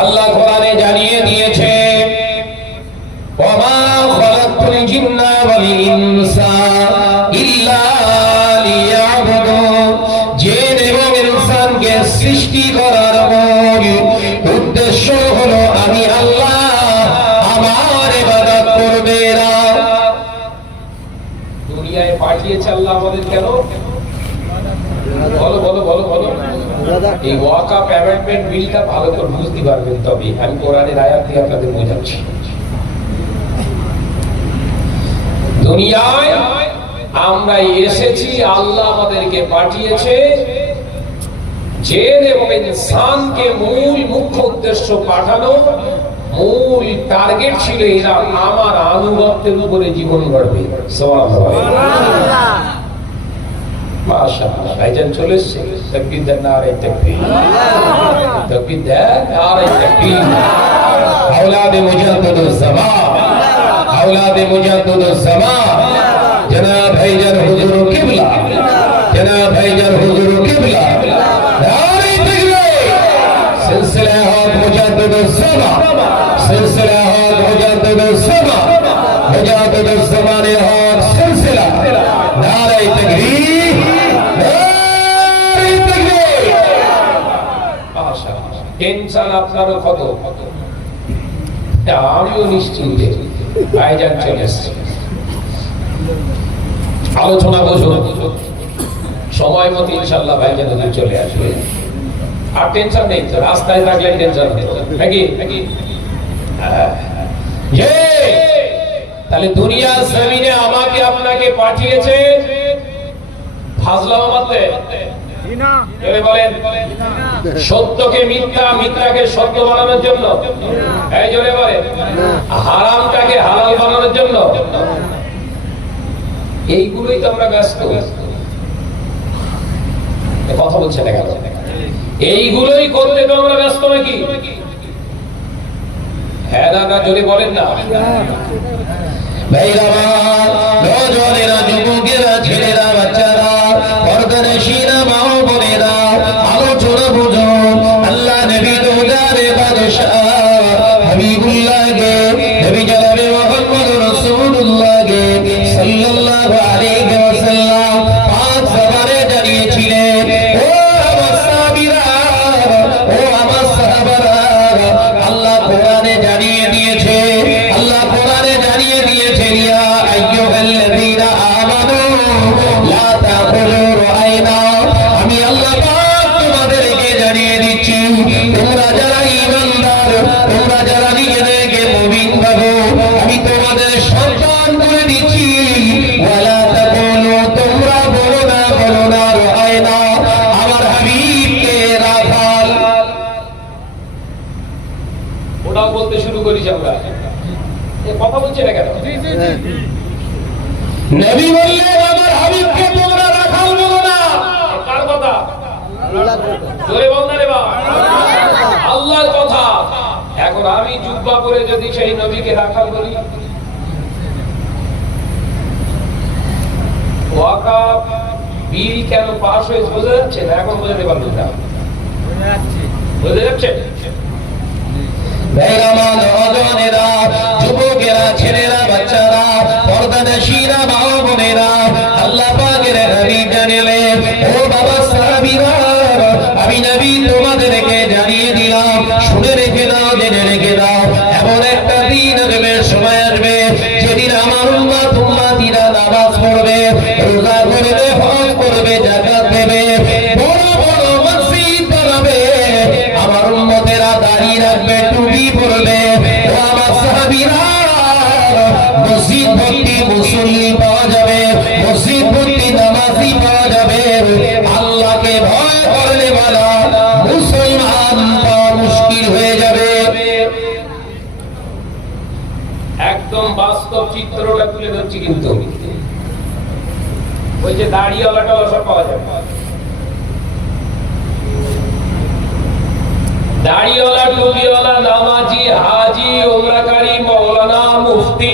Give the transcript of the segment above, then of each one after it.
আল্লাহ কোরআনে জানিয়ে দিয়েছে ওয়া খালাকতুল জিন্না ওয়াল ইনসা ইল্লা লিয়াবুদুন। জিন এবং ইনসানকে সৃষ্টি করার মূল উদ্দেশ্য হলো আমি আল্লাহ আমার ইবাদত করবে না। দুনিয়ায় পাঠিয়েছে আল্লাহ আমাদের কেন? বলো বলো বলো বলো। এই ওয়াকাফ অ্যামেন্ডমেন্ট বিলটা ভালো করে বুঝতে পারবেন, তবে আমি কোরআনের আয়াত দিয়ে আপনাদের বোঝাচ্ছি। দুনিয়ায় আমরা এসেছি, আল্লাহ আমাদেরকে পাঠিয়েছে, জিন এবং ইনসানকে মূল মুখ্য উদ্দেশ্য পাঠানো, মূল টার্গেট ছিল এরা আমার আনুগত্যের উপরে জীবন গড়বে। সুবহানাল্লাহ, মাশাআল্লাহ। ভাইজান চলে এসেছে, তাকবীর দেন, নারে তাকবীর, তাকবীর দেন, নারে তাকবীর। আওলাদে মুজাদ্দিদুজ জামান, আওলাদে মুজাদ্দিদুজ জামান জনাব ভাইজান হুজুর কিবলা, জনাব ভাইজান হুজুর কিবলা, নারে তাকবীর। সিলসিলা হক মুজাদ্দিদুজ জামান, সিলসিলা হক মুজাদ্দিদুজ জামান, মুজাদ্দিদুজ জামানে হক সিলসিলা, নারে তাকবীর। টেনশন আপনারও কত, আমিও নিশ্চিন্তে। ভাইজান চলে এসছে, আলোচনা বুঝুন সময় মতো ইনশাল্লাহ ভাইজান চলে আসবে। আর টেনশন নেই তো, রাস্তায় থাকলে টেনশন নেই নাকি নাকি। তাহলে দুনিয়ার জমিনে আমাকে আপনাকে পাঠিয়েছে ফাজলামো মারতে, বলেন সত্যকে মিথ্যা, মিথ্যাকে সত্য বানানোর জন্য, এই জোরে বলেন হারামটাকে হালাল বানানোর জন্য। এইগুলোই তো আমরা ব্যস্ত, কথা বলছে না কেন? এইগুলোই করতে তো আমরা ব্যস্ত নাকি? হ্যাঁ না, জোরে বলেন না। ভাইরা, নওজওয়ানেরা, যুবকেরা, ছেলেরা, বাচ্চারা, পর্দানশীরা, মা ও বোনেরা, আলোচনা বুঝুন। আল্লাহ নবী দুজারে বাদশাহ হাবিবুল্লাহকে, নবী জনাবে মুহাম্মদ রাসূলুল্লাহকে সাল্লাল্লাহু আলাইহি ওয়াসাল্লাম পাঁচ জবানে জানিয়েছিলেন, ও আমার সাহাবীরা, ও আমার সাহাবারা, আল্লাহ কোরআনে জানিয়ে দিয়েছে, আল্লাহ কোরআনে জানিয়ে দিয়েছে, ইয়া আইয়ুহাল্লাযীনা আমানু লা তাকুলু রাআইনা। আমি আল্লাহ পাক তোমাদেরকে জানিয়ে দিচ্ছি, তোমরা যারা ঈমানদার, তোমরা যারা নিজেদেরকে মুমিন ভাবো, আমি তোমাদের সম্মান করে দিচ্ছি, ওয়ালা তাকুলু, তোমরা বলো না রাআইনা, আমার হাবিবকে রাখাল। ওটাও বলতে শুরু করেছি আমরা, কথা বলছে না কেন? নবী বললেন আমার হাবিবকে তোমরা রাখাল বলো না। কার কথা? জোরে বল না রে বাবা, আল্লাহর কথা। এখন আমি জুব্বা পরে যদি সেই নবীকে রাখাল বলি, ওয়াকাফ বিল কেন পাস হয়েছে বোঝা যাচ্ছে না? এখন বোঝাতে পারবেন না, বোঝা যাচ্ছে? যুবকেরা, ছেলেরা, বাচ্চারা, পর্দানশীরা, মা ও বোনেরা, আল্লাহ পাকের হাবিব জানালেন, ও বাবা সাহাবীরা, আমি নবী তোমাদেরকে জানিয়ে দিলাম, শুনে রেখে দাও, জেনে রেখে দাও, এমন একটা দিন আসবে, সময় আসবে, যেদিন আমার উম্মত উম্মতিরা নামাজ পড়বে, রোজা করবে, হজ করবে, যাকাত দেবে, বড় বড় মসজিদ বানাবে, আমার উম্মতেরা দাঁড়িয়ে রাখবে, টুপি পরবে, ও আমার সাহাবীরা, মসজিদ ভর্তি মুসল্লি পাওয়া যাবে, মসজিদ ভর্তি নামাজি পাওয়া যাবে, আল্লাহকে ভয় করলে বলা মুসলমান পাওয়া মুশকিল হয়ে যাবে। একদম বাস্তব চিত্রটা তুলে ধরছি, কিন্তু ওই যে দাড়িওয়ালাটা সব পাওয়া যাবে, দাড়িওয়ালা, টুপিওয়ালা, নামাজি, হাজি, ওমরাকারী, মাওলানা, মুফতি,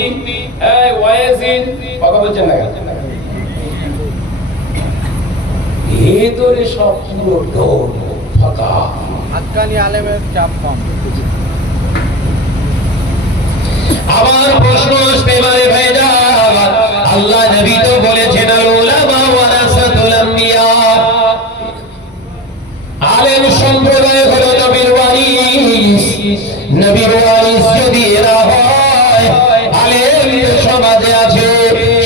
ওয়াইজিন, কথা বলছেন না? ভেতরে সব পুরো ফাঁকা, হাক্কানি আলেমের চাপ কম। আবার প্রশ্ন আসতে পারে ভাইজান, আল্লাহ নবী তো বলেছেন আল উলামা ওয়ারাসাতুল আম্বিয়া, আলেম সম্প্রদায় হলো নবীর ওয়ারিস। নবীর ওয়ারিস যদি এরা হয়, আলেম সমাজে আছে,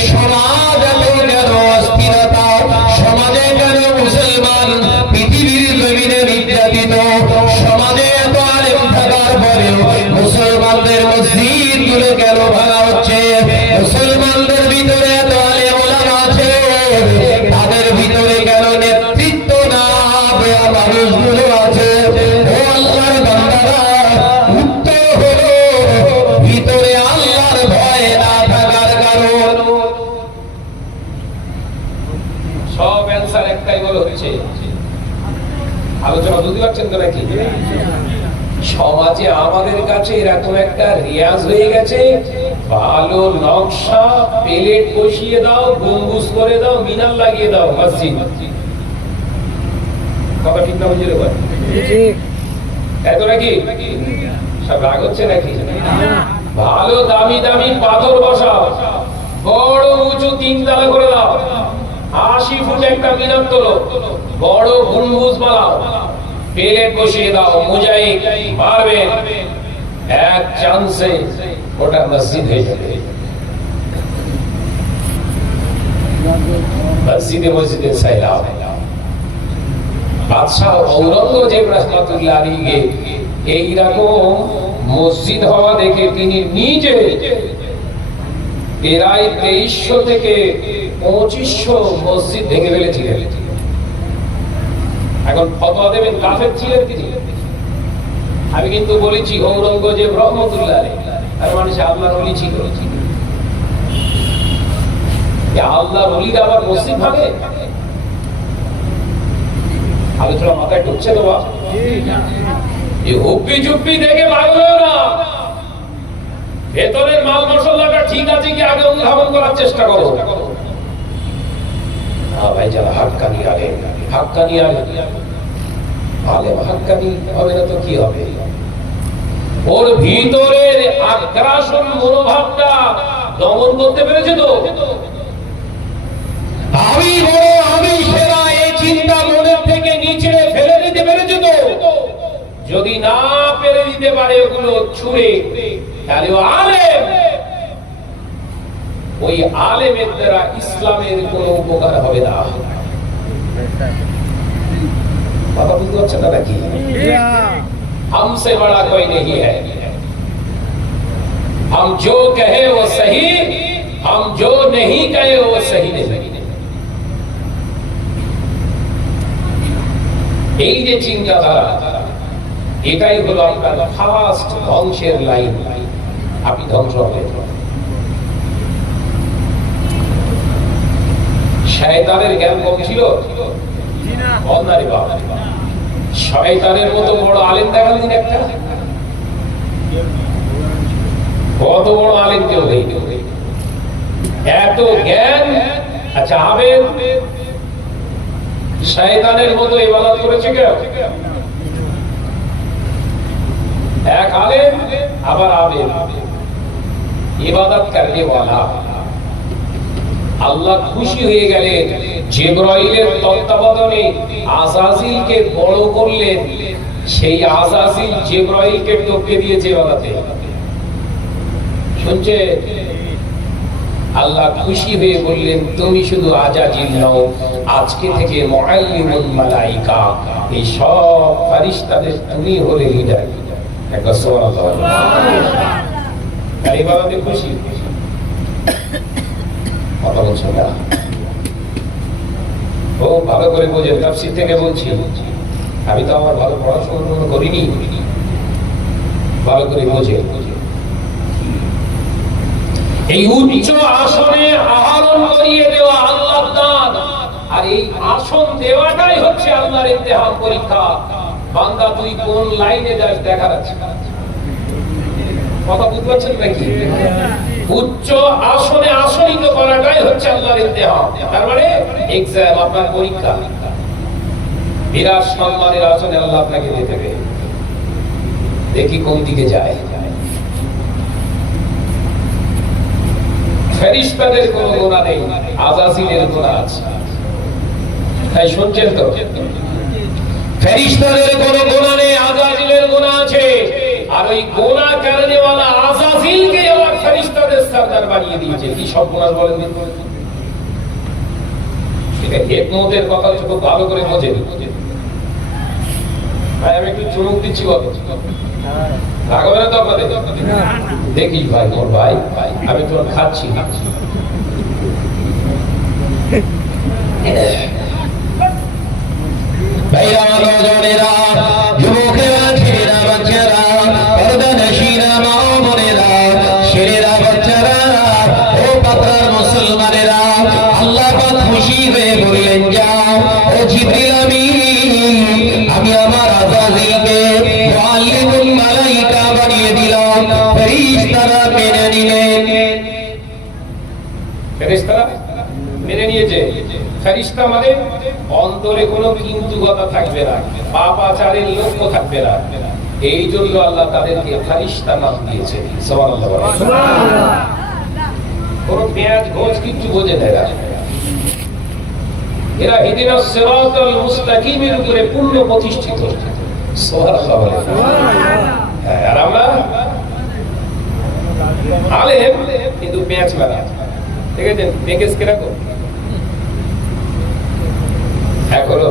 সমাজ এত কেন অস্থিরতা, সমাজে কেন মুসলমান পৃথিবীর জমিনে নির্যাতিত, সমাজে এত আলেম থাকার পরেও মুসলমানদের মসজিদ গুলো কেন ভাঙা হচ্ছে, মুসলমানদের ভিতরে এত আলেম ওলামা আছে, তাদের ভিতরে কেন নেতৃত্ব না মানুষগুলো আছে? ও আল্লাহর বান্দারা, উত্তর হলো ভিতরে আল্লাহর ভয় না থাকার কারণ। সব অ্যান্সার একটাই বলে হচ্ছে, আলোচনা বুঝতে পারছেন তো নাকি? সমাজে আমাদের কাছে এরকম একটা রিয়াজ হয়ে গেছে, ভালো নকশা, প্লেট বসিয়ে দাও, গম্বুজ করে দাও, মিনার লাগিয়ে দাও, মসজিদ। কথা ঠিক না বুঝে রে ভাই? এত নাকি সব রাগ হচ্ছে নাকি? ভালো দামি দামি পাথর বসাও, বড় উঁচু 3 তলা করে দাও, 80 ফুট একটা মিনার তোলো, বড় গম্বুজ বানাও, প্লেট বসিয়ে দাও, মোজাইক মারবে, এক চান্সে ওটা মসজিদ হয়ে যাবে। মসজিদে মসজিদে সাইলাম। বাদশাহ ঔরঙ্গজেব রাহমাতুল্লাহ আলাইহি এইরকম মসজিদ হওয়া দেখে তিনি নিজে প্রায় 2300 থেকে 2500 মসজিদ ভেঙে ফেলেছিলেন। এখন ফতোয়া দেবেন কাফের ছিলেন তিনি। আমি কিন্তু বলেছি ঔরঙ্গজেব রহমতুল্লাহ আলাইহি আর মানুষ আল্লাহর ওলি ছিল। আল্লাহর ওলিরা আবার মসজিদ ভাঙে? আলোচনা মাথায় ঢুকছে তো বাপ? এই হুপ্পি চুপ্পি দেখে ভাঙলো না, ভেতরের মাল মশলাটা ঠিক আছে কি আগে অনুধাবন করার চেষ্টা করো। ভাই যারা হাক্কানি আলেম, হাক্কানি আলেম হাক্কানি হবে না তো কি হবে? ওর ভিতরের আগ্রাসন মনোভাবটা দমন করতে পেরেছে তো? আমি বড়, আমি সেরা, এই চিন্তা মনের থেকে নিচে ফেলে দিতে পেরেছে তো? যদি না পেরে দিতে পারে ওগুলো ছুঁড়ে, তাহলে ও আলেম। ওই আলেমের দ্বারা ইসলামের কোনো উপকার হবে না। কথা বুঝতে পারছেন না নাকি? हमसे बड़ा कोई नहीं है, हम जो कहे वो सही, हम जो नहीं कहे वो सही नहीं। এই যে চিন্তাধারা, এটাই হলো আপনার ফার্স্ট ধ্বংসের লাইন। আপনি ধ্বংস হবেন। শয়তানের জ্ঞান কম ছিল? বন্দারে বাবা, শয়তানের মতো বড় আলেম দেখাল দিন একটা। কত বড় আলেম কেউ নেই, এত জ্ঞান। আচ্ছা, আবেদ শয়তানের মতো ইবাদত করেছে কেউ? এক আলেম আবার আবেদ, ইবাদত করতে ওয়ালা। আল্লাহ খুশি হয়ে গেলেন, জিবরাইলের তত্ত্বাবধানে আযাজিলকে বড় করলেন। সেই আযাজিল জিবরাইলকে টপকে দিয়েছে ইবাদতে। শুনছে? আল্লাহ খুশি হয়ে বললেন, তুমি শুধু আযাজিল নও, আজকে থেকে মুআল্লিমুল মালায়েকা, এই সব ফেরেশতাদের তুমি হলে লিডার। একটা সুবহানাল্লাহ। আর ইবাদতে খুশি। কথা বলছেন না? ও ভালো করে বোঝেন, তাফসীর থেকে বলছি। আমি তো আমার ভালো পড়াশোনা করিনি, ভালো করে বোঝেন। এই উচ্চ আসনে আহরণ করিয়ে দেওয়া আল্লাহর দান, আর এই আসন দেওয়াটাই হচ্ছে আল্লাহর ইমতিহান, পরীক্ষা। বান্দা তুই কোন লাইনে যাস দেখার আছে। কথা বুঝতে পারছেন নাকি? উচ্চ আসনে আসনিত করাটাই হচ্ছে আল্লাহর ইমতিহান। তার মানে এক্সাম, আপনার পরীক্ষা। বিরাট সম্মানের আসনে আল্লাহ আপনাকে দিতে দেবে। দেখি কোন দিকে যায়। ফেরেশতাদের কোনো গুনাহ নেই, আযাজিলের গুনাহ আছে। তাই শুনছেন তো, ফেরেশতাদের কোনো গুনাহ নেই, আযাজিলের গুনাহ আছে। আর ওই গুনাহ করনেওয়ালা আযাজিলকে আল্লাহ ফেরেশতাদের সরদার বানিয়ে দিয়েছে। কি সব গুনাহ বলেন দিন। এটা হিকমতের কথা খুব ভালো করে বোঝেন। ভাই আমি একটু চুমুক দিচ্ছি, বলো রাখবে না তো আপনাদের? দেখিস ভাই, তোর ভাই আমি তোর খাচ্ছি না। ভাইরা নজনেরা, যুবকেরা, ছেলেরা, বাচ্চারা, পর্দানশীরা, মা ও বোনেরা, ছেলেরা, বাচ্চারা, ও পাতার মুসলমানেরা, আল্লাহ পাক খুশি হয়ে বললেন, যাও ও জিবরিল আমিন, আমি আমার আযাজিলকে মুআল্লিমুল মালায়েকা বানিয়ে দিলাম। ফেরেশতারা মেনে নিলেন। ফেরেশতারা মেনে নিয়েছে। ফেরেশতা মানে অন্তরে কোনো কিন্তু কথা থাকবে না, পাপাচারের লক্ষ্য থাকবে না। এই জন্য আল্লাহ তাদেরকে ফেরেশতা নাম দিয়েছে। সুবহানাল্লাহ। কোনো পেঁয়াজ গোছ কিছু বোঝে না এরা। এরা ইহদিনাস সিরাতাল মুস্তাকিমের উপরে পূর্ণ প্রতিষ্ঠিত। সুবহানাল্লাহ। আর আমরা আলেম কিন্তু পেঁয়াজ মারা। ঠিক আছে, পেঁয়াজ কে রাখো এখনো।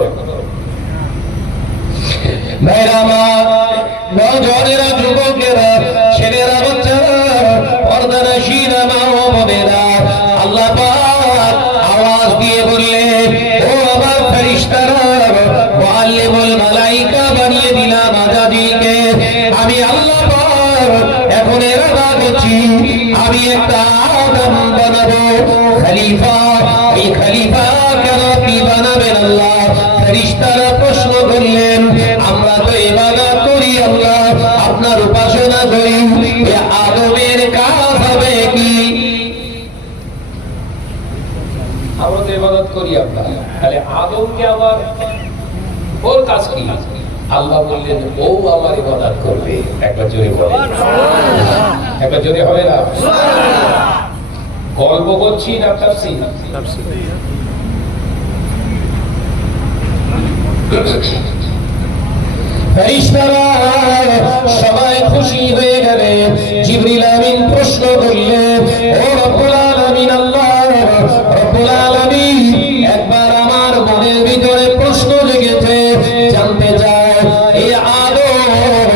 ভাইরা আমার, নজনেরা, যুবকেরা, ছেলেরা, বাচ্চারা, পর্দানশীরা, মা ও বোনেরা, আল্লাহ পাক আওয়াজ দিয়ে বললেন, ও আমার ফেরেশতারা, মুআল্লিমুল মালায়েকা বানিয়ে দিলাম আযাজিলকে। আমি আল্লাহ পাক এখন ইরাদা করছি, আমি একটা আদম বানাবো খলিফা। এই খলিফা কেন আপনি বানাবেন আল্লাহ? ফেরেশতারা প্রশ্ন করলেন, আমরা তো ইবাদত করি আল্লাহ, আপনার উপাসনা করি, এ আদমের কাজ হবে কি? আমরা তো ইবাদত করি আপনার, তাহলে আদমকে আবার ওর কাজ কি? আল্লাহ বললেন, ও আমার ইবাদত করবে। একবার জোরে বলে, একবার জোরে হবে না? গল্প করছি না তাফসীর? ফেরেশতারা সবাই খুশি হয়ে গেলে জিবরিল আমিন প্রশ্ন করলেন, ও রব্বুল আলামিন, আল্লাহ রব্বুল আলামিন, একবার আমার মনের ভিতরে প্রশ্ন জেগেছে, জানতে চাই, এই আদম,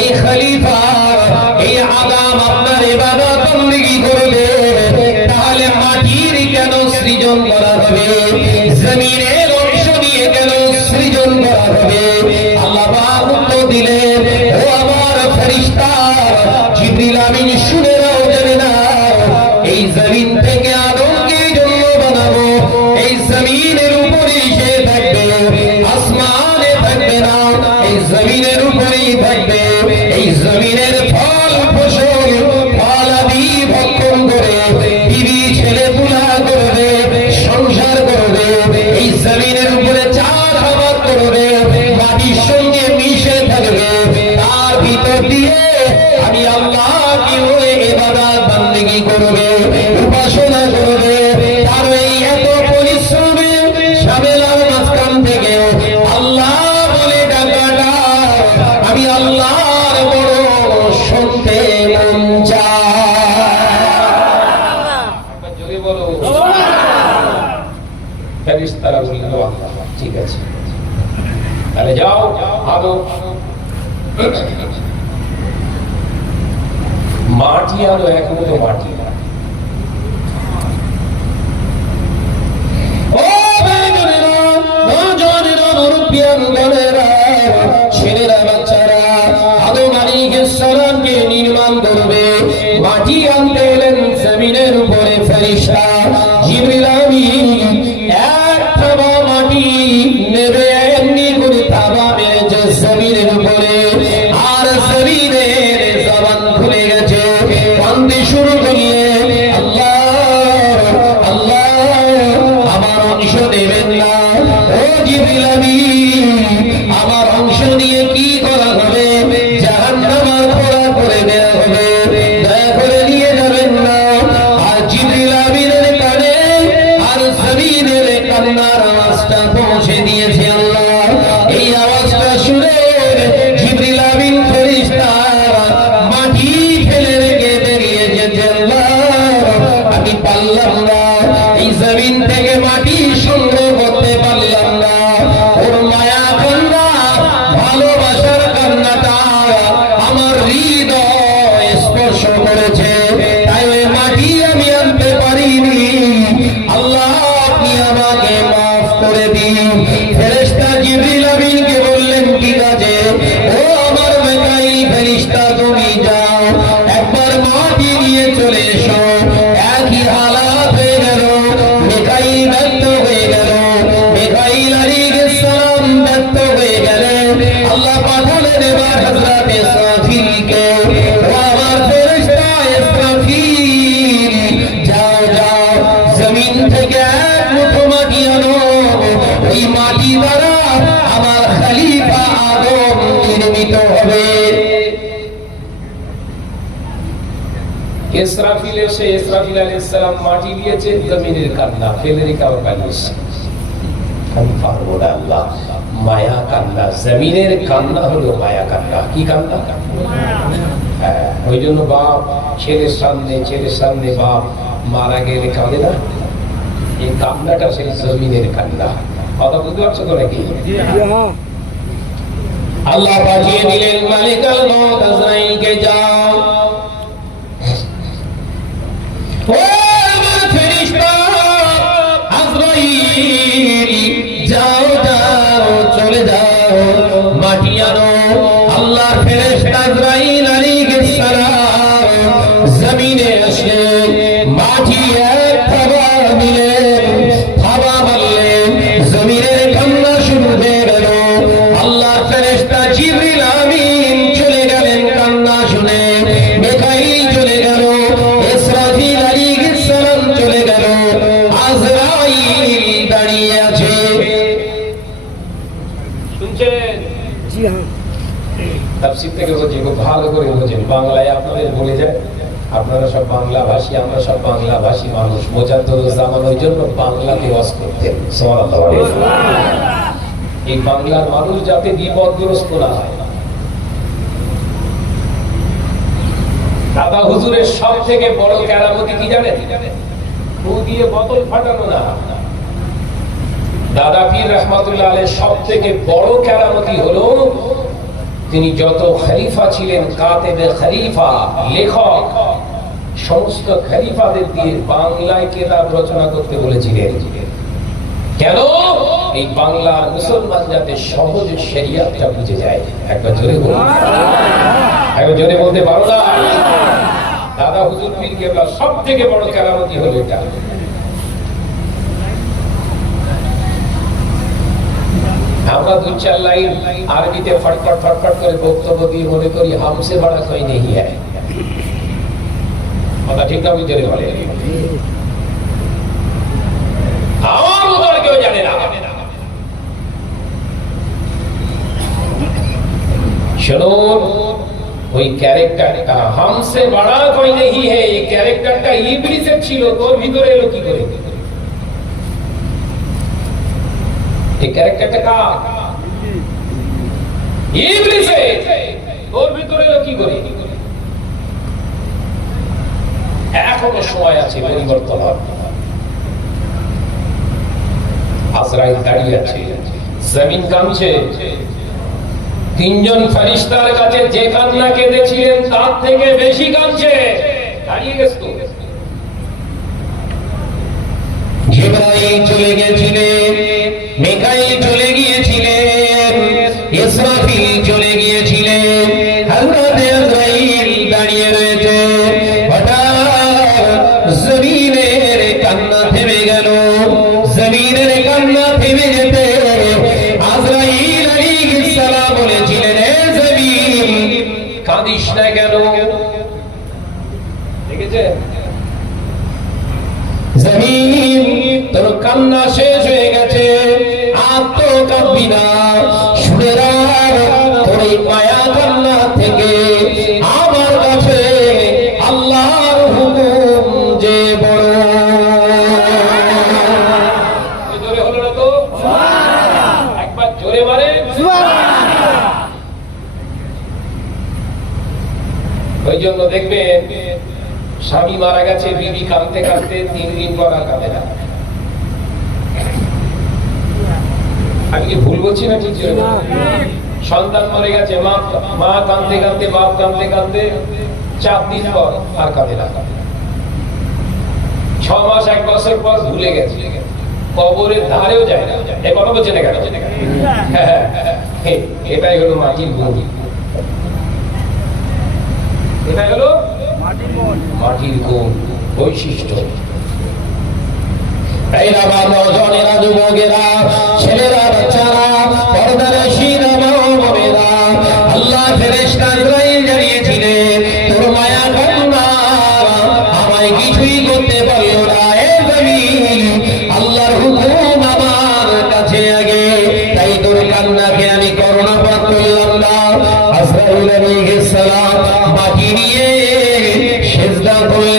এই খলিফা, এই আদম আপনার ইবাদত বন্দেগী করবে, তাহলে মাটির কেন সৃজন করা হবে? জমিনের অংশ নিয়ে কেন সৃজন করা হবে? আল্লাহ পাক উত্তর দিলেন, ও আমার ফেরেশতা জিবরিল আমিন, শুনে নাও, জেনে নাও, এই জমিন থেকে আদমকে জন্ম বানাবো। এই জমিনের উপরেই সে থাকবে, আসমানে থাকবে না, এই জমিনের উপরেই থাকবে। এই জমিনের ফল ফসল ফলাদি ভক্ষণ করে বিবি ছেলে পুলা করবে, সংসার করবে, এই জমিনের উপরে চাষাবাদ করবে, মাটির সঙ্গে মিশে থাকবে। তার ভিতর দিয়ে আমি আল্লাহকে ইবাদত বন্দেগী করবে, উপাসনা করবে। তার এই এত পরিশ্রমে ঝামেলার মাঝখান থেকে আল্লাহ বলে ডাকাটা আমি আল্লাহর বড় শুনতে মন চায়। জোরে বলো। ফেরেশতারা বললেন, আল্লাহ ঠিক আছে, তাহলে যাও আদম। মাটি আরো এখনো তো মাটি। ও ভাইগণেরা, নজনেরা, মুরব্বিয়ান গণেরা, ছেলেরা, বাচ্চারা, আদম আলাইহিস সালামকে নির্মাণ করবে। মাটি আনতে এলেন জমিনের উপরে ফেরেশতা জিবরিল আমিন। এক থাবা মাটি নেবে, এমনি করে থাবা মেরেছে জমিনের উপরে, আর জমিনের জবান খুলে গেছে, কাঁদতে শুরু করলে, আল্লাহ আল্লাহ, আমার অংশ দেবেন না? ও জিবরিল আমিন, আমার অংশ নিয়ে কি করা হবে? জাহান্নামে পোড়া করে দেওয়া হবে, দয়া করে নিয়ে যাবেন না। আর জিবরিল ইসরাফিল এসে ইসরাফিল আলাইহিস সালাম মাটি দিয়েছে, জমিনের কান্না ফেলে রেখে আবার পালিয়েছে। আমি পারবো না আল্লাহ, মায়া কান্না, জমিনের কান্না হলো মায়া কান্না। কি কান্না? হ্যাঁ, ওই জন্য বাপ ছেলের সামনে বাপ মারা গেলে কাঁদে না, এই কান্নাটা সেই জমিনের কান্না। কথা বুঝতে পারছো তো নাকি? আল্লাহ পাঠিয়ে দিলেন মালিকাল মউত আজরাইলকে, যাও ও আমার ফেরেশতা আজরাইল, যাও যাও চলে যাও, মাটি আনো। আল্লাহর ফেরেশতা আজরাইল আলাইহিস সালাম জমিনে এসে মাটি এক থাবা দিলেন, থাবা মারলেন, জমিনের কান্না শুরু হয়ে গেল। আল্লাহর ফেরেশতা জিবরিল আমিন চলে গেলেন কান্না শুনে, মিকাইল চলে গেল, ইসরাফিল আলাইহিস সালাম চলে গেল, আজরাইল দাঁড়িয়ে আছে। শুনছেন? জি হ্যাঁ। তাফসীর থেকে বলছি, খুব ভালো করে বোঝেন। বাংলায় আপনাদের বলে যায়, আপনারা সব বাংলা ভাষী, আমরা সব বাংলা ভাষী মানুষ। মোজাদ্দেদুজ্জামান ওই জন্য বাংলাতে ওয়াজ করতেন। সুবহানাল্লাহ। এই বাংলার মানুষ যাতে বিপদগ্রস্ত না হয়। দাদা হুজুরের সব থেকে বড় কেরামতি কি জানেন? ফু দিয়ে বোতল ফাটানো না। দাদা পীর রহমাতুল্লাহ আলাইহি সব থেকে বড় কেরামতি হলো, তিনি যত খলিফা ছিলেন, কাতেবে খলিফা, লেখক, সমস্ত খলিফাদের দিয়ে বাংলায় কিতাব রচনা করতে বলেছিলেন। কেন? এই বাংলার মুসলমান যাতে সহজে শরিয়াতটা বুঝে যায়। একবার জোরে বলুন, একবার জোরে বলতে পারো না? দাদা হুজুর পীর কেবলা সব থেকে বড় কেরামতি হলো এটা। আমরা দু চার লাইন আরবিতে ফটফট করে বক্তব্য দিয়ে মনে করি হামসে বড়া কোই নেই হ্যায়। কথা ঠিক না? বুঝতে বলে আমার উত্তর কেউ জানে না। শুনুন, ওই ক্যারেক্টারটা হামসে বড়া কোই নেই হ্যায়, এই ক্যারেক্টারটা ইবলিসের ছিল, তোর ভিতরে এলো কি করে? এই ক্যারেক্টারটা কার? ইবলিসের। তোর ভিতরে এলো কি করে? এখনো সময় আছে পরিবর্তন হবে। আজরাইল দাঁড়িয়ে আছে, জমিন কাঁপছে। তিনজন ফেরেশতার কাছে যে কান্না কেঁদেছিলেন তার থেকে বেশি কাঁদছে। দাঁড়িয়ে গেছে। জিবরাইল চলে গেছিলেন, মিকাইল চলে গিয়েছিলেন, ইসরাফিল চলে গিয়েছিলেন, হযরত আজরাইল দাঁড়িয়ে রয়েছে। হঠাৎ জমিনের কান্না থেমে গেল। জমিনের কান্না থেমে যেতে আজরাইল আলাইহিস সালাম বলেছিলেন, হে জমিন, কাঁদিস না কেন? দেখেছেন? জমিন, তোর কান্না শেষ হয়ে গেছে, আর তো কাঁদবি না। শুনে রাখ, তোর এই মায়া কান্না থেকে আমার কাছে আল্লাহর হুকুম যে বড়। জোরে হলো না তো? একবার জোরে মারে। ওই জন্য দেখবেন, স্বামী মারা গেছে, বিবি কাঁদতে কাঁদতে 3 দিন পর আর কাঁদে না। আমি কি ভুল বলছি না? ঠিক ছিল? সন্তান মরে গেছে, মা কাঁদতে কাঁদতে, বাপ কাঁদতে কাঁদতে 4 দিন পর আর কাঁদে না। 6 মাস 1 বছর পর ভুলে গেছে, কবরের ধারেও যায় না। এই কথা বলছে না কেন? এটাই হলো মাটির গুণ, এটাই হলো মাটির গুণ, বৈশিষ্ট্য। এই আমার নজনেরা, যুবকেরা, ছেলেরা, বাচ্চারা, পর্দানশীরা, মা-বোনেরা, আল্লাহ ফেরেশতা আজরাইল জানিয়েছিলেন, তোর মায়া কান্না আমায় কিছুই করতে পারলো না। এ জমিন, আল্লাহর হুকুম আমার কাছে আগে, তাই তোর কান্নাকে আমি কর্ণপাত করলাম না। আজরাইল আলাইহিস সালাম মাটি নিয়ে সিজদা করলেন।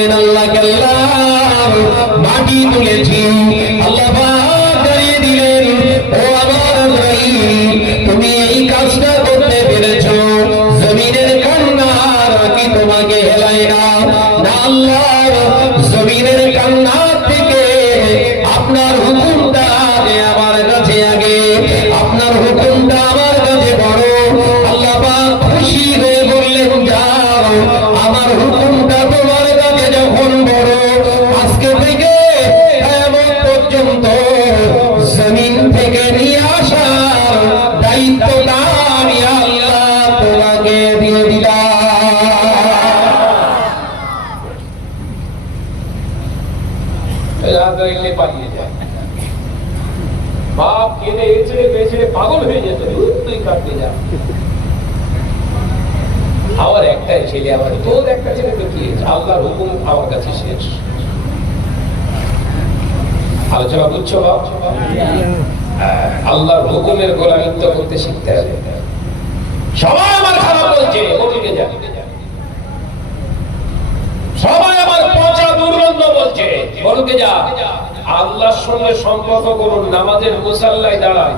রেখে পালিয়ে যায়। বাপ কেঁদে এঁচড়ে পেঁচড়ে পাগল হয়ে যেত, তুই কাঁদতে যা। আমার একটাই ছেলে, আমার তোর একটা ছেলে তো কি হয়েছে? আল্লাহর হুকুম আমার কাছে শেষ। আলোচনা বুঝছো বাপ? আল্লাহর হুকুমের গোলামিত্ব করতে শিখতে হবে। সবাই আমার খারাপ বলছে, ওদিকে যা। সবাই আমার পচা দুর্গন্ধ বলছে, ওদিকে যা। আল্লাহর সঙ্গে সম্পর্ক করুন, নামাজের মুসাল্লায় দাঁড়ান,